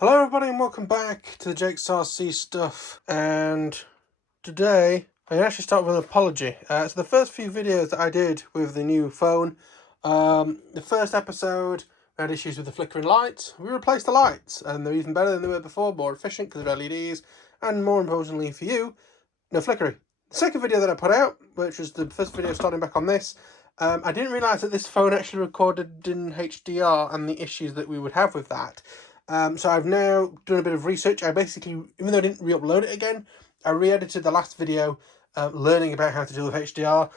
Hello everybody and welcome back to the JXRC stuff, and today I can actually start with an apology. So the first few videos that I did with the new phone, the first episode we had issues with the flickering lights. We replaced the lights and they're even better than they were before, more efficient because of LEDs, and more importantly for you, no flickering. The second video that I put out, which was the first video starting back on this, I didn't realise that this phone actually recorded in HDR and the issues that we would have with that. So I've now done a bit of research. I basically, even though I didn't re-upload it again, I re-edited the last video learning about how to deal with HDR.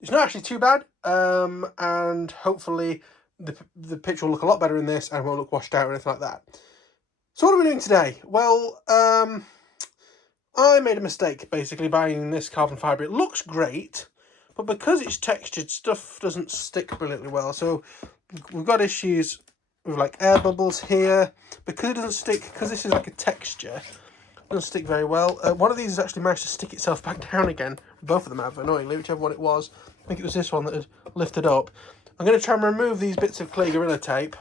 It's not actually too bad, and hopefully the picture will look a lot better in this and won't look washed out or anything like that. So what are we doing today? Well, I made a mistake basically buying this carbon fibre. It looks great, but because it's textured, stuff doesn't stick brilliantly well. So we've got issues with like air bubbles here because it doesn't stick, because this is like a texture. It doesn't stick very well. One of these has actually managed to stick itself back down again. Both of them have, annoyingly, whichever one it was. I think it was this one that had lifted up. I'm going to try and remove these bits of clear Gorilla Tape,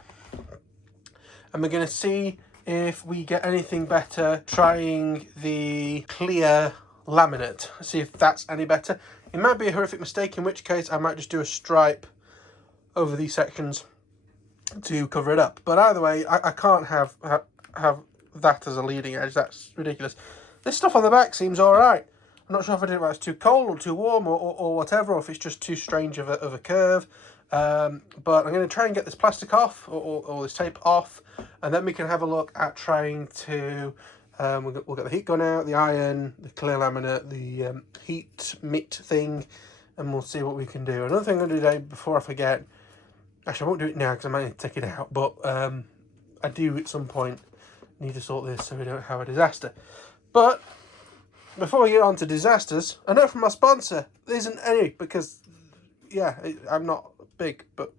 and we're going to see if we get anything better trying the clear laminate. See if that's any better. It might be a horrific mistake, in which case I might just do a stripe over these sections to cover it up. But either way, I can't have that as a leading edge. That's ridiculous. This stuff on the back seems all right. I'm not sure if I did it right. It's too cold or too warm or whatever, or if it's just too strange of a curve. But I'm going to try and get this plastic off or this tape off, and then we can have a look at trying to we'll get the heat gun out, the iron, the clear laminate, the heat mitt thing, and we'll see what we can do. Another thing I'm going to do today before I forget, actually I won't do it now because I might need to take it out, but I do at some point need to sort this so we don't have a disaster. But before we get on to disasters, a note from my sponsor. There isn't any, because yeah, I'm not big, but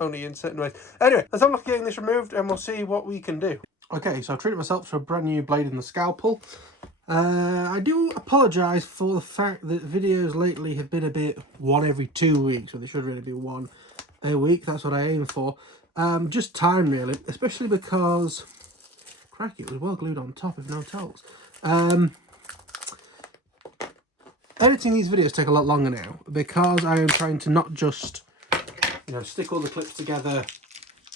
only in certain ways. Anyway, let's have a look at getting this removed and we'll see what we can do. Okay, so I've treated myself to a brand new blade in the scalpel. I do apologise for the fact that videos lately have been a bit one every 2 weeks, when they should really be one a week. That's what I aim for. Just time, really, especially because, cracky, it was well glued on top with no tolls. Editing these videos take a lot longer now because I am trying to not just, stick all the clips together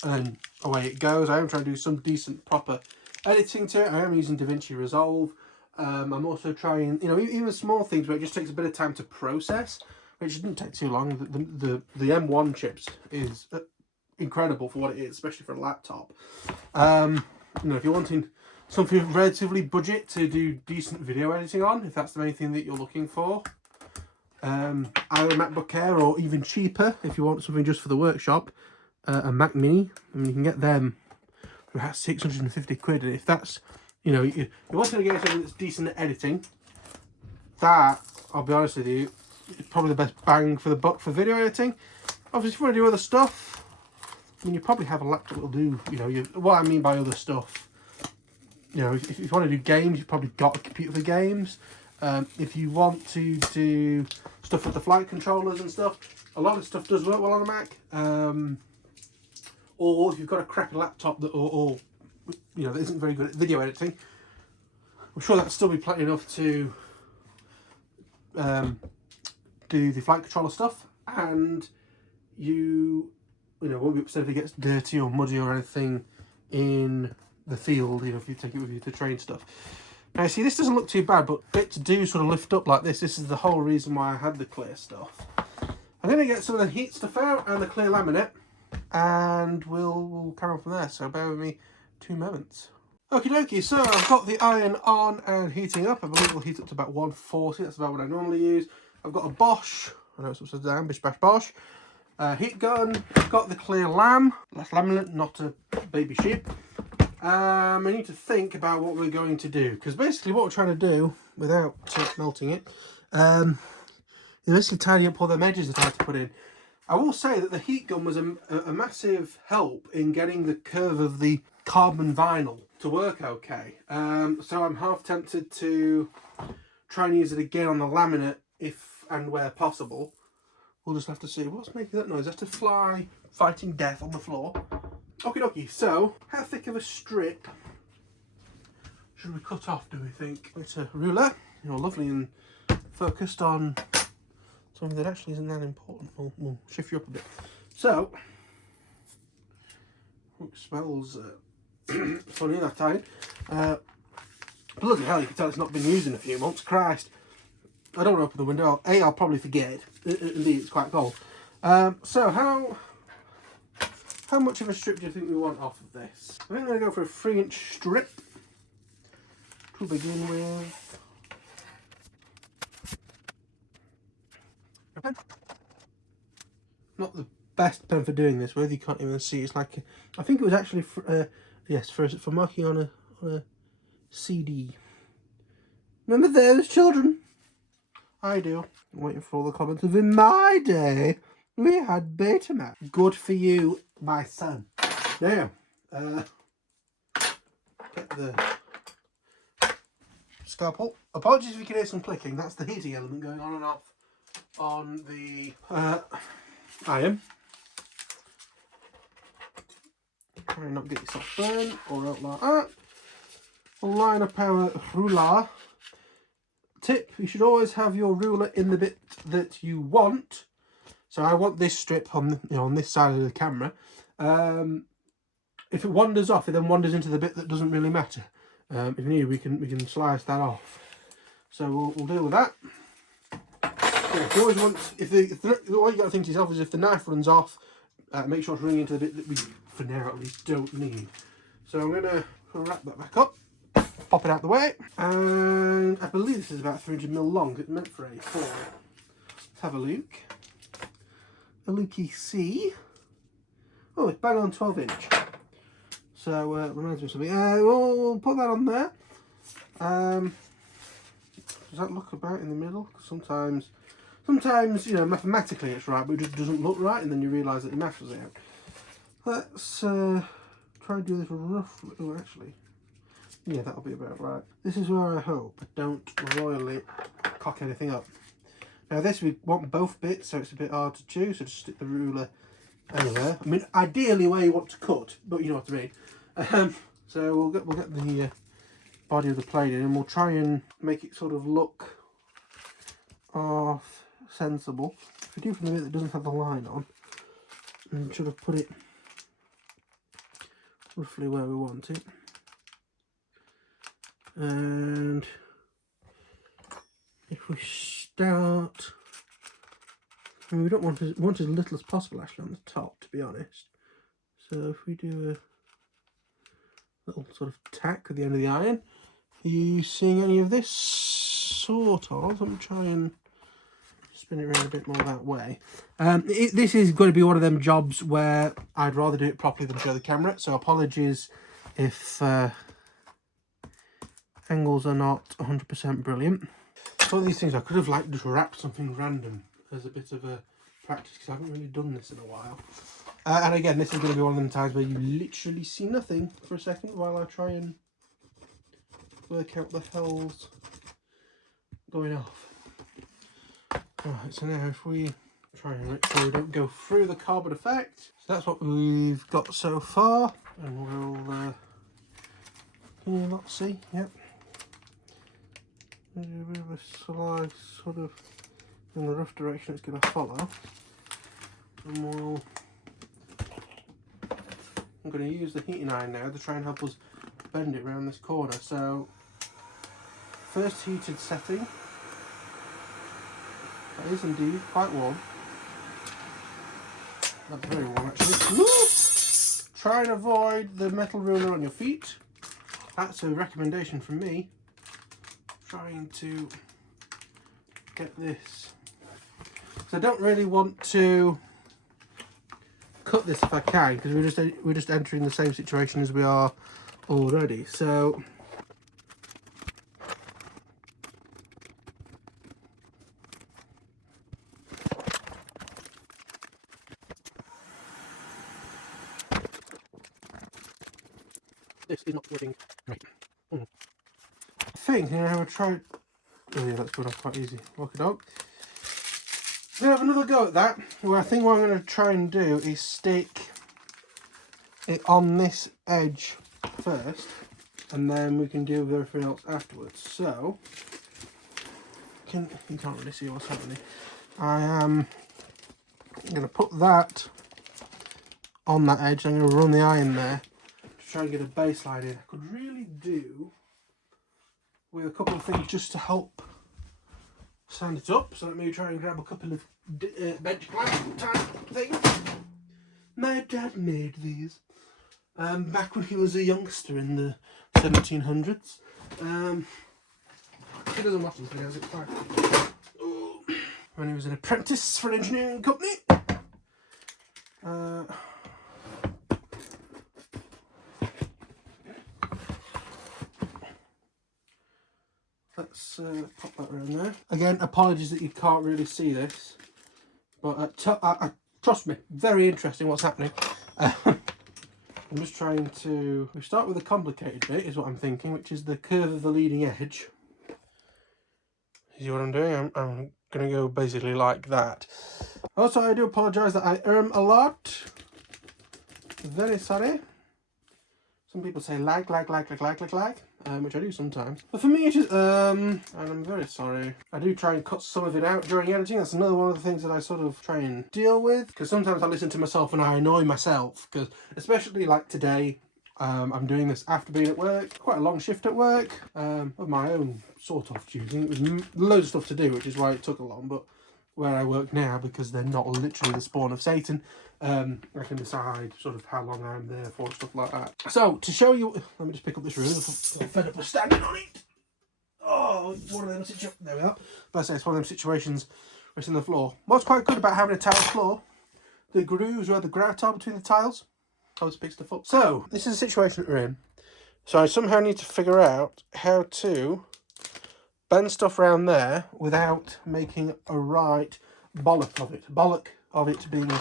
and away it goes. I am trying to do some decent proper editing to it. I am using DaVinci Resolve. I'm also trying, even small things where it just takes a bit of time to process, which didn't take too long. The M1 chips is incredible for what it is, especially for a laptop. If you're wanting something relatively budget to do decent video editing on, if that's the main thing that you're looking for, either a MacBook Air or even cheaper, if you want something just for the workshop, a Mac Mini. I mean, you can get them for about 650 quid, and if that's, you're wanting to get something that's decent at editing, that, I'll be honest with you, is probably the best bang for the buck for video editing. Obviously, if you want to do other stuff, I mean, you probably have a laptop that will do, what I mean by other stuff. If you want to do games, you've probably got a computer for games. If you want to do stuff with the flight controllers and stuff, a lot of stuff does work well on a Mac. Or if you've got a crappy laptop that, that isn't very good at video editing, I'm sure that'll still be plenty enough to do the flight controller stuff, and you won't be upset if it gets dirty or muddy or anything in the field, if you take it with you to train stuff. Now see, this doesn't look too bad, but bits do sort of lift up like this. This is the whole reason why I had the clear stuff. I'm going to get some of the heat stuff out and the clear laminate, and we'll carry on from there, so bear with me 2 moments. Okie dokie, so I've got the iron on and heating up. I believe it'll heat up to about 140, that's about what I normally use. I've got a Bosch, I know it's upside down, bish bash bosh. Heat gun, I've got the clear that's laminate, not a baby sheep. I need to think about what we're going to do, because basically what we're trying to do, without melting it, is basically tidy up all the edges that I had to put in. I will say that the heat gun was a massive help in getting the curve of the carbon vinyl to work okay. So I'm half tempted to try and use it again on the laminate if and where possible. We'll just have to see. What's making that noise? That's a fly fighting death on the floor. Okie dokie, so how thick of a strip should we cut off, do we think? It's a ruler, you know, lovely and focused on something that actually isn't that important. We'll shift you up a bit. So, it smells funny that time. Bloody hell, you can tell it's not been used in a few months. Christ. I don't want to open the window. I'll probably forget. Indeed, it's quite cold. So, how much of a strip do you think we want off of this? I think I'm going to go for a 3-inch strip to begin with. Okay. Not the best pen for doing this with. You can't even see. It's like I think it was actually yes, for marking on a CD. Remember those, children? I do. I'm waiting for all the comments of in my day we had Betamax. Good for you, my son. Now, get the scalpel. Apologies if you can hear some clicking. That's the heating element going on and off on the iron. Try and not get yourself burned or out like that. We'll line up our ruler. Tip, you should always have your ruler in the bit that you want. So I want this strip on, on this side of the camera. If it wanders off, it then wanders into the bit that doesn't really matter. If you need, we can slice that off. So we'll deal with that. Yeah, if you always want, all you got to think to yourself is if the knife runs off, make sure to ring into the bit that we, for now at least, don't need. So I'm going to wrap that back up, pop it out the way, and I believe this is about 300mm long. It's meant for A4. Let's have a look. A looky see. Oh, it's bang on 12-inch. So reminds me of something. We'll put that on there. Does that look about in the middle? Sometimes, you know, mathematically it's right, but it just doesn't look right, and then you realise that the math was out. Let's try and do this roughly. Oh, actually, yeah, that'll be about right. This is where I hope I don't royally cock anything up. Now this, we want both bits, so it's a bit hard to choose, so just stick the ruler anywhere. I mean, ideally where you want to cut, but you know what I mean. So we'll get the body of the plate in, and we'll try and make it sort of look sensible. If we do from the bit that doesn't have the line on, and sort of put it roughly where we want it. And if we start, I mean, we don't want as little as possible actually on the top, to be honest. So if we do a little sort of tack at the end of the iron. Are you seeing any of this? Sort of. I'm trying to spin it around a bit more that way. This is going to be one of them jobs where I'd rather do it properly than show the camera, so apologies if angles are not 100% brilliant. It's one of these things I could have like just wrapped something random as a bit of a practice, because I haven't really done this in a while. And again, this is going to be one of them times where you literally see nothing for a second while I try and work out the hell's going off. Alright, so now if we try and make sure we don't go through the carbon effect. So that's what we've got so far. And we'll, can you not see? Yep. Maybe a bit of a slice sort of in the rough direction it's going to follow. And I'm going to use the heating iron now to try and help us bend it around this corner. So, first heated setting. That is indeed quite warm. That's very warm actually. Woo! Try and avoid the metal ruler on your feet. That's a recommendation from me. Trying to get this. So I don't really want to cut this if I can, because we're just entering the same situation as we are already. So this is not working right. I think, you know, I would try. Oh yeah, that's good. That's quite easy. Walk it up. I'm going to have another go at that. Well, I think what I'm going to try and do is stick it on this edge first. and then we can deal with everything else afterwards. So, you can't really see what's happening. I am going to put that on that edge. I'm going to run the iron there to try and get a baseline in. I could really do with a couple of things just to help sand it up. So let me try and grab a couple of bench clamp type things. My dad made these back when he was a youngster in the 1700s. It doesn't matter, it's fine. When he was an apprentice for an engineering company. Let's pop that around there. Again, apologies that you can't really see this, but trust me, very interesting what's happening. I'm just trying to... We start with the complicated bit, is what I'm thinking, which is the curve of the leading edge. See what I'm doing? I'm going to go basically like that. Also, I do apologise that I a lot. Very sorry. Some people say lag, which I do sometimes. But for me it is, and I'm very sorry. I do try and cut some of it out during editing. That's another one of the things that I sort of try and deal with. Because sometimes I listen to myself and I annoy myself. Because especially like today, I'm doing this after being at work. Quite a long shift at work. Of my own sort of choosing. It was loads of stuff to do, which is why it took a long. But where I work now, because they're not literally the spawn of Satan, I can decide sort of how long I'm there for, stuff like that. So, to show you, let me just pick up this ruler, I'm fed up with standing on it. Oh, one of them situations, there we are. But I say it's one of them situations where it's in the floor. What's quite good about having a tile floor, the grooves where the grout are between the tiles, always picks stuff up. So, this is the situation that we're in. So I somehow need to figure out how to bend stuff around there without making a right bollock of it. Bollock of it being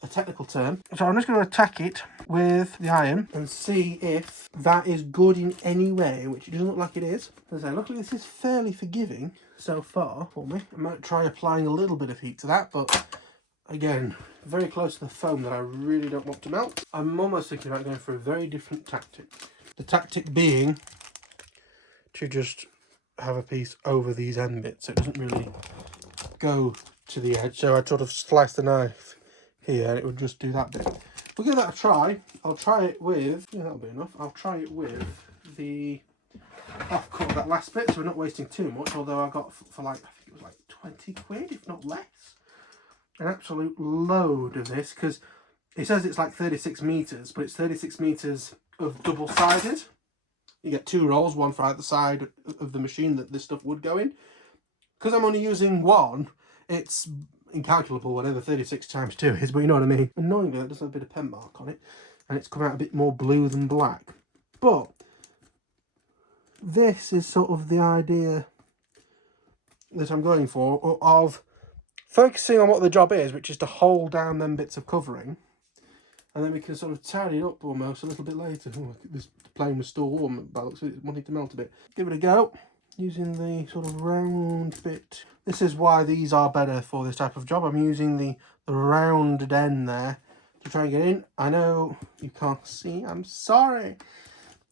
a technical term. So I'm just going to attack it with the iron and see if that is good in any way, which it doesn't look like it is. As I say, luckily this is fairly forgiving so far for me. I might try applying a little bit of heat to that, but again, very close to the foam that I really don't want to melt. I'm almost thinking about going for a very different tactic. The tactic being to just have a piece over these end bits so it doesn't really go to the edge. So I'd sort of slice the knife here and it would just do that bit. We'll give that a try. I'll try it with, yeah, that'll be enough. I'll try it with the off-cut of that last bit so we're not wasting too much, although I got for like, I think it was like 20 quid, if not less. An absolute load of this, because it says it's like 36 metres, but it's 36 metres of double-sided. You get two rolls, one for either side of the machine that this stuff would go in. Because I'm only using one, it's incalculable whatever 36 times 2 is, but you know what I mean. Annoyingly, it does have a bit of pen mark on it, and it's come out a bit more blue than black. But this is sort of the idea that I'm going for, of focusing on what the job is, which is to hold down them bits of covering, and then we can sort of tidy it up almost a little bit later. Oh, this plane was still warm, but looks like it wanted to melt a bit. Give it a go, using the sort of round bit. This is why these are better for this type of job. I'm using the rounded end there to try and get in. I know you can't see, I'm sorry.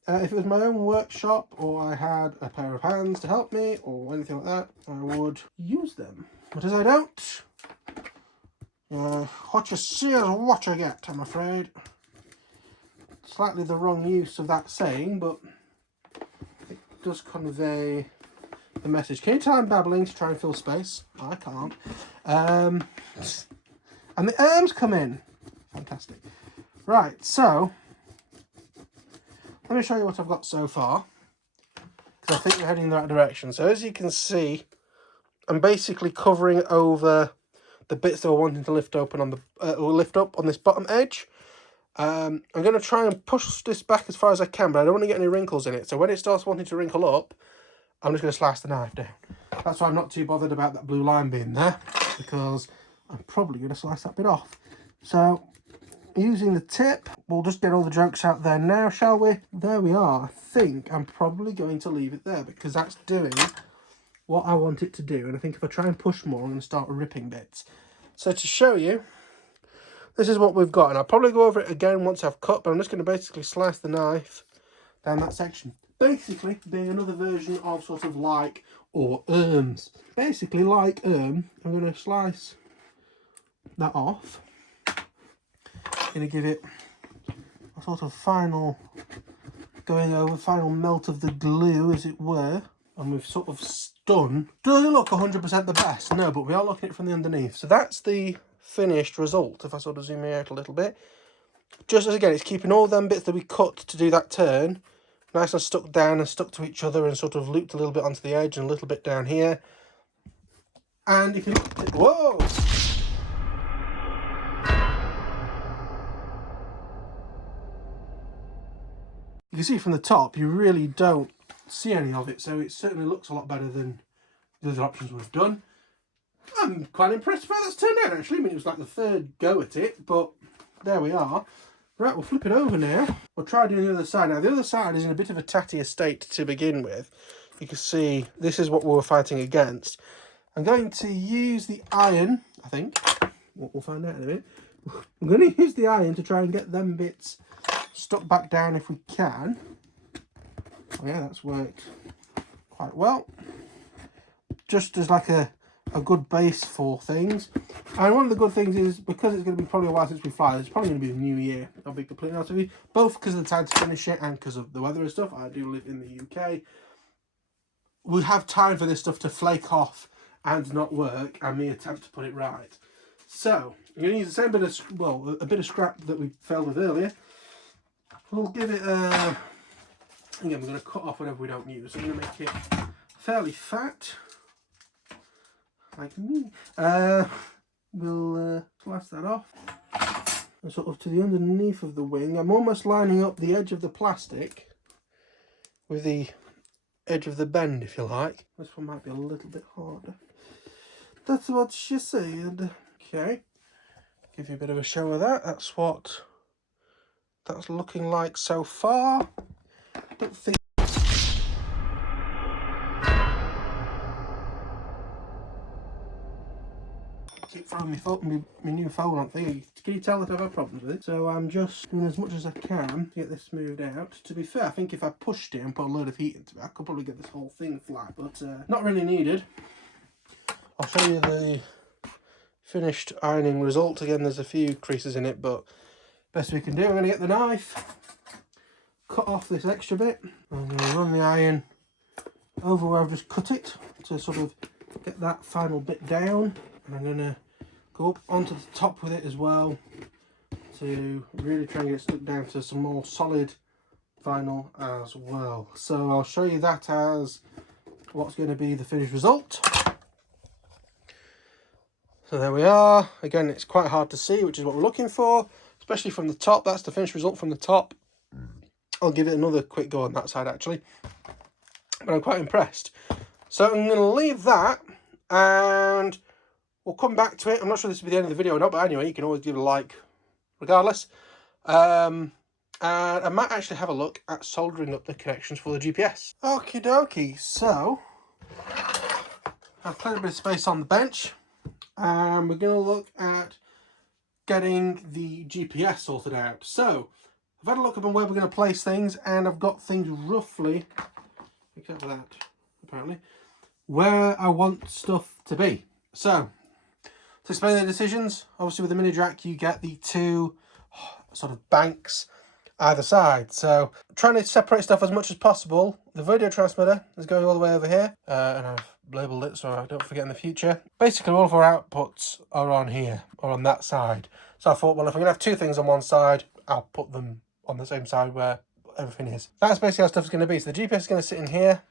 If it was my own workshop or I had a pair of hands to help me or anything like that, I would use them. But as I don't, what you see is what you get, I'm afraid. Slightly the wrong use of that saying, but it does convey the message. Can you tell I'm babbling to try and fill space? I can't. And the arms come in. Fantastic. Right, so let me show you what I've got so far, because I think we're heading in the right direction. So as you can see, I'm basically covering over the bits that we're wanting to lift open on the lift up on this bottom edge. I'm going to try and push this back as far as I can, but I don't want to get any wrinkles in it. So when it starts wanting to wrinkle up, I'm just going to slice the knife down. That's why I'm not too bothered about that blue line being there, because I'm probably going to slice that bit off. So using the tip, we'll just get all the jokes out there now, shall we? There we are. I think I'm probably going to leave it there, because that's doing what I want it to do. And I think if I try and push more, I'm going to start ripping bits. So to show you, this is what we've got. And I'll probably go over it again once I've cut, but I'm just going to basically slice the knife down that section. basically being another version of sort of like or arms. Basically like I'm going to slice that off. Going to give it a sort of final final melt of the glue, as it were. And we've sort of done. Does it look 100% the best? No, but we are looking at it from the underneath. So that's the finished result, if I sort of zoom out a little bit. Just as again, it's keeping all them bits that we cut to do that turn nice and stuck down and stuck to each other and sort of looped a little bit onto the edge and a little bit down here. And if you look at it, whoa! You can see from the top, you really don't see any of it, so it certainly looks a lot better than the other options we've done. I'm quite impressed with how that's turned out, actually. I mean, it was like the third go at it, but there we are. Right, we'll flip it over now. We'll try doing the other side. Now, the other side is in a bit of a tatty state to begin with. You can see this is what we were fighting against. I'm going to use the iron, I think. We'll find out in a minute. I'm going to use the iron to try and get them bits stuck back down if we can. Oh yeah, that's worked quite well. Just as like a good base for things. And one of the good things is, because it's going to be probably a while since we fly, it's probably going to be the new year, I'll be completely honest with you, both because of the time to finish it and because of the weather and stuff. I do live in the UK. We have time for this stuff to flake off and not work, and me attempt to put it right. So I'm going to use the same bit of, well, a bit of scrap that we fell with earlier. We'll give it a, again, we're going to cut off whatever we don't use. I'm going to make it fairly fat, like me. We'll slice that off and sort of to the underneath of the wing. I'm almost lining up the edge of the plastic with the edge of the bend, if you like. This one might be a little bit harder. That's what she said. Okay, give you a bit of a show of that. That's what that's looking like so far. Don't think. Keep throwing my new phone on thing. Can you tell that I've had problems with it? So I'm just doing as much as I can to get this smoothed out. To be fair, I think if I pushed it and put a load of heat into it, I could probably get this whole thing flat, but not really needed. I'll show you the finished ironing result. Again, there's a few creases in it, but best we can do. I'm going to get the knife, cut off this extra bit. I'm going to run the iron over where I've just cut it to sort of get that final bit down. And I'm going to go up onto the top with it as well to really try and get it stuck down to some more solid vinyl as well. So I'll show you that as what's going to be the finished result. So there we are. Again, it's quite hard to see, which is what we're looking for, especially from the top. That's the finished result from the top. I'll give it another quick go on that side, actually. But I'm quite impressed. So I'm going to leave that, and we'll come back to it. I'm not sure this will be the end of the video or not, but anyway, you can always give it a like regardless. And I might actually have a look at soldering up the connections for the GPS. Okie dokie, so I've cleared a bit of space on the bench. And we're going to look at getting the GPS sorted out. So I've had a look up on where we're going to place things, and I've got things roughly, except for that apparently, where I want stuff to be. So to explain the decisions, obviously with the mini Drak you get the two sort of banks either side. So trying to separate stuff as much as possible. The video transmitter is going all the way over here, and I've labelled it so I don't forget in the future. Basically all of our outputs are on here, or on that side. So I thought, well, if I'm going to have two things on one side, I'll put them on the same side where everything is. That's basically how stuff's going to be. So the GPS is going to sit in here,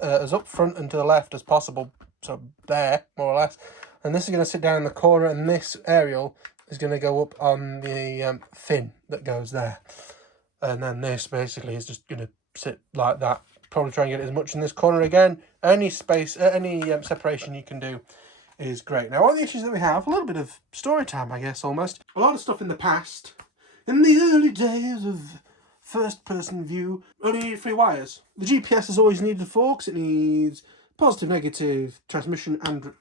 as up front and to the left as possible, so there, more or less. And this is going to sit down in the corner, and this aerial is going to go up on the fin that goes there. And then this basically is just going to sit like that. Probably try and get as much in this corner again. Any space, any separation you can do is great. Now, one of the issues that we have, a little bit of story time, I guess, almost. A lot of stuff in the past, in the early days of first-person view, only needed 3 wires. The GPS has always needed 4, because it needs positive, negative, transmission, and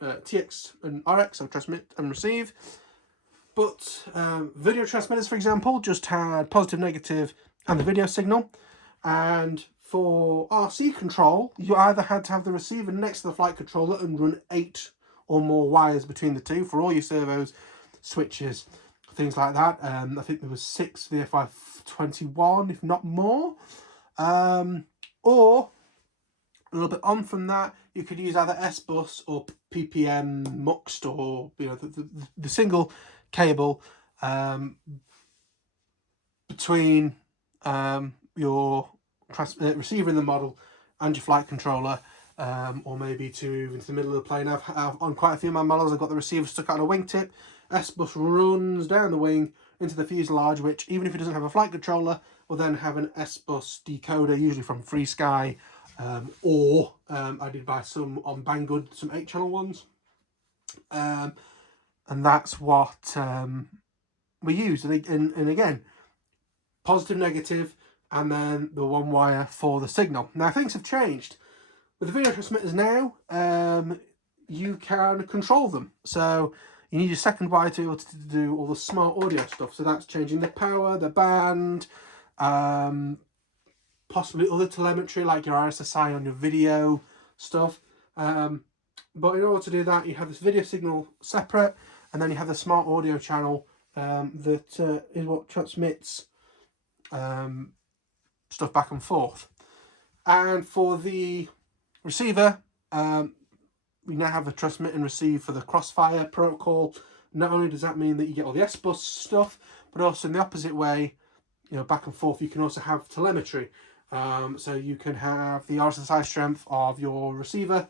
TX and RX, so transmit and receive. But video transmitters, for example, just had positive, negative, and the video signal. And for RC control, you either had to have the receiver next to the flight controller and run 8 or more wires between the two for all your servos, switches, things like that. I think there was 6 VFI 21, if not more. Or a little bit on from that, you could use either S-Bus or PPM muxed, or the single cable between your receiver in the model and your flight controller, or maybe to into the middle of the plane. I've on quite a few of my models, I've got the receiver stuck out on a wingtip. S-Bus runs down the wing into the fuselage, which, even if it doesn't have a flight controller, will then have an S-Bus decoder, usually from Free Sky, or I did buy some on Banggood, some 8-channel ones, and that's what we use. And again, positive, negative, and then the one wire for the signal. Now, things have changed. With the video transmitters now, you can control them. So you need your second wire to be able to do all the smart audio stuff. So that's changing the power, the band, possibly other telemetry like your RSSI on your video stuff. But in order to do that, you have this video signal separate, and then you have the smart audio channel that is what transmits stuff back and forth. And for the receiver, we now have a transmit and receive for the Crossfire protocol. Not only does that mean that you get all the S-Bus stuff, but also in the opposite way, back and forth, you can also have telemetry. So you can have the RSSI strength of your receiver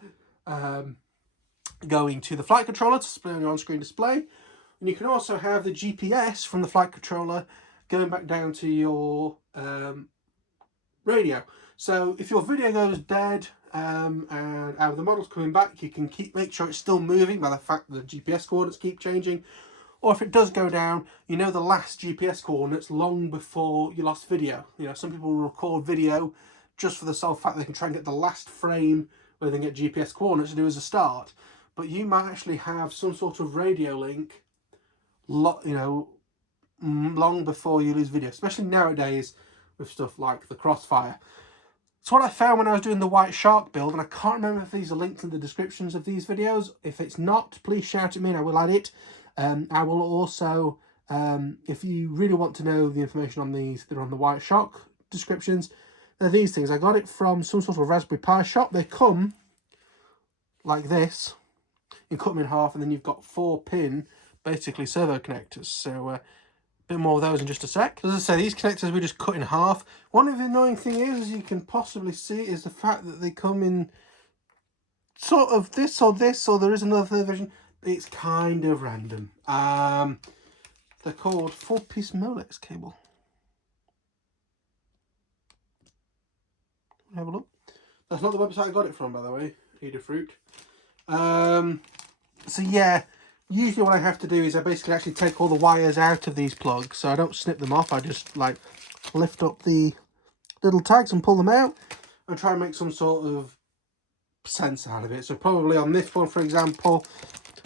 going to the flight controller to display on your on-screen display. And you can also have the GPS from the flight controller going back down to your radio. So if your video goes dead and out of the model's coming back, you can make sure it's still moving by the fact that the GPS coordinates keep changing. Or if it does go down, you know the last GPS coordinates long before you lost video. Some people will record video just for the sole fact they can try and get the last frame where they can get GPS coordinates to do as a start. But you might actually have some sort of radio link, long before you lose video, especially nowadays with stuff like the Crossfire. It's what I found when I was doing the White Shark build, and I can't remember if these are linked in the descriptions of these videos. If it's not, please shout at me and I will add it. I will also, if you really want to know the information on these, they're on the White Shark descriptions. They're these things. I got it from some sort of Raspberry Pi shop. They come like this. You cut them in half, and then you've got 4-pin, basically, servo connectors. So a bit more of those in just a sec. As I say, these connectors we just cut in half. One of the annoying thing is, as you can possibly see, is the fact that they come in sort of this, or there is another third version. It's kind of random. They're called 4-piece Molex cable. Have a look. That's not the website I got it from, by the way. Adafruit. So yeah, usually what I have to do is I basically actually take all the wires out of these plugs. So I don't snip them off. I just like lift up the little tags and pull them out and try and make some sort of sense out of it. So probably on this one, for example,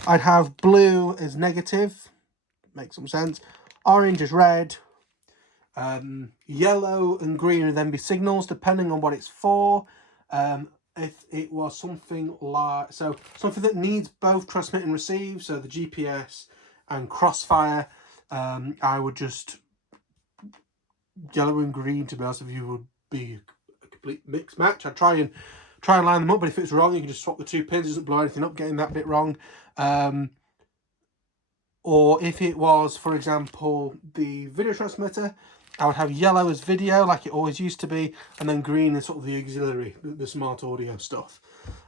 I'd have blue as negative, makes some sense, orange as red, yellow and green would then be signals depending on what it's for. If it was something like, so something that needs both transmit and receive, so the GPS and Crossfire, I would just, yellow and green, to be honest with you, would be a complete mixed match. I'd try and line them up, but if it's wrong, you can just swap the 2 pins. It doesn't blow anything up getting that bit wrong. Or if it was, for example, the video transmitter, I would have yellow as video, like it always used to be, and then green is sort of the auxiliary, the smart audio stuff.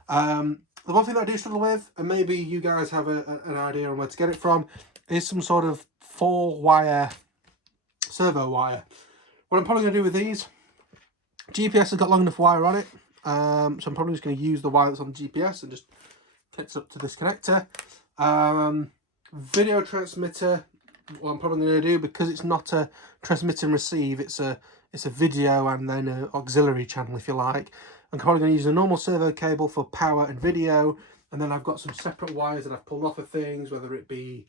The one thing that I do struggle with, and maybe you guys have an idea on where to get it from, is some sort of 4-wire servo wire. What I'm probably going to do with these, GPS has got long enough wire on it, so I'm probably just going to use the wire that's on the GPS and just connect up to this connector. Video transmitter, what I'm probably going to do, because it's not a transmit and receive, it's a video and then an auxiliary channel, if you like. I'm probably going to use a normal servo cable for power and video, and then I've got some separate wires that I've pulled off of things, whether it be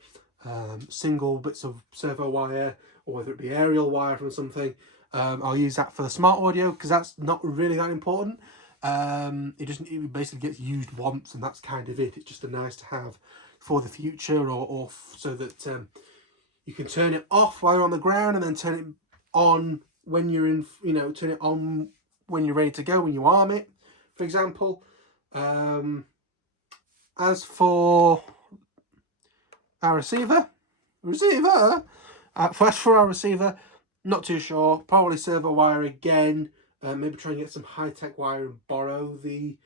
single bits of servo wire or whether it be aerial wire from something. I'll use that for the smart audio because that's not really that important. It basically gets used once and that's kind of it. It's just a nice to have for the future, or so that you can turn it off while you're on the ground and then turn it on when you're in, turn it on when you're ready to go, when you arm it, for example. As for our receiver, not too sure. Probably servo wire again. Maybe try and get some high-tech wire and borrow the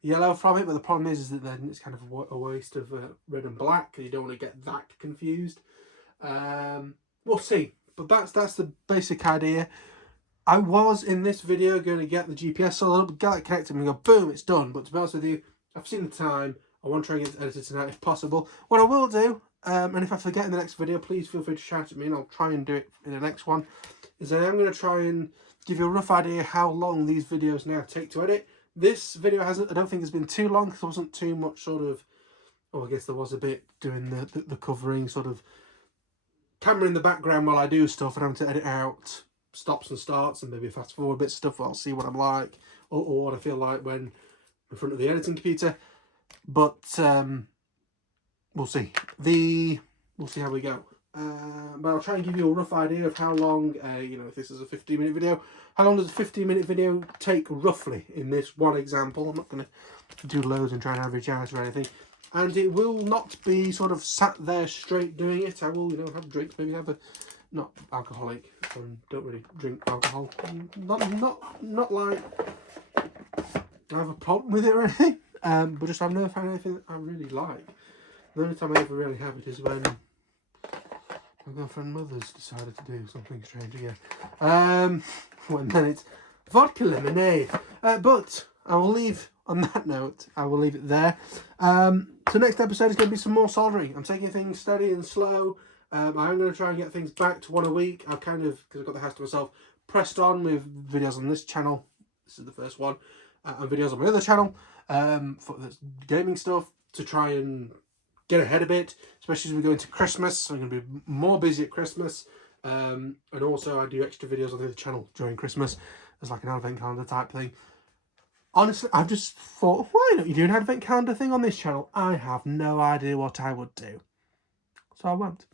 yellow from it. But the problem is that then it's kind of a waste of red and black, because you don't want to get that confused. We'll see. But that's the basic idea. I was in this video going to get the GPS soldered, get it connected and go boom, it's done. But to be honest with you, I've seen the time. I want to try and get it edited tonight if possible. What I will do, and if I forget in the next video, please feel free to shout at me and I'll try and do it in the next one, is that I'm going to try and give you a rough idea how long these videos now take to edit. This video I don't think has been too long, because there wasn't too much sort of, I guess there was a bit doing the covering, sort of camera in the background while I do stuff, and having to edit out stops and starts and maybe fast forward bits of stuff. I'll see what I'm like, or what I feel like when in front of the editing computer. But we'll see. We'll see how we go. But I'll try and give you a rough idea of how long, if this is a 15-minute video, how long does a 15-minute video take roughly in this one example. I'm not going to do loads and try and average out or anything. And it will not be sort of sat there straight doing it. I will, have drinks, maybe have a, not alcoholic, don't really drink alcohol. Not like I have a problem with it or anything. But just I've never found anything that I really like. The only time I ever really have it is when my girlfriend mother's decided to do something strange again. When then it's vodka lemonade. But I will leave on that note. I will leave it there. So next episode is going to be some more soldering. I'm taking things steady and slow. I'm going to try and get things back to one a week. I've kind of, because I've got the house to myself, pressed on with videos on this channel. This is the first one. And videos on my other channel for the gaming stuff, to try and get ahead a bit, especially as we go into Christmas. I'm going to be more busy at Christmas, and also I do extra videos on the other channel during Christmas as like an advent calendar type thing. Honestly, I've just thought, why don't you do an advent calendar thing on this channel? I have no idea what I would do, so I won't.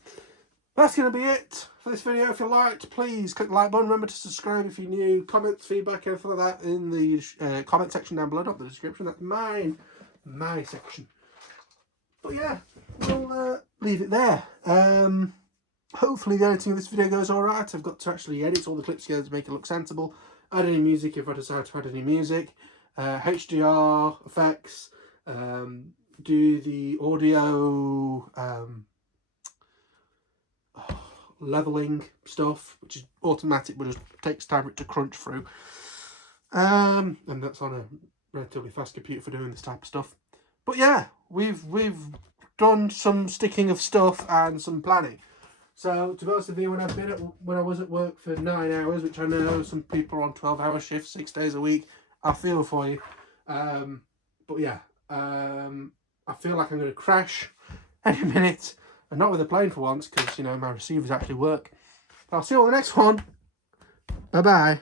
That's going to be it for this video. If you liked, please click the like button. Remember to subscribe if you're new. Comments, feedback, anything like that in the comment section down below, not the description. That's my section. But yeah, we'll leave it there. Hopefully the editing of this video goes alright. I've got to actually edit all the clips together to make it look sensible. Add any music if I decide to add any music. HDR, effects, do the audio leveling stuff, which is automatic but just takes time for it to crunch through. And that's on a relatively fast computer for doing this type of stuff. But yeah, we've done some sticking of stuff and some planning. So to be honest with you, when I was at work for 9 hours, which I know some people are on 12-hour shifts, 6 days a week, I feel for you. But yeah, I feel like I'm going to crash any minute, and not with a plane for once, because my receivers actually work. But I'll see you on the next one. Bye bye.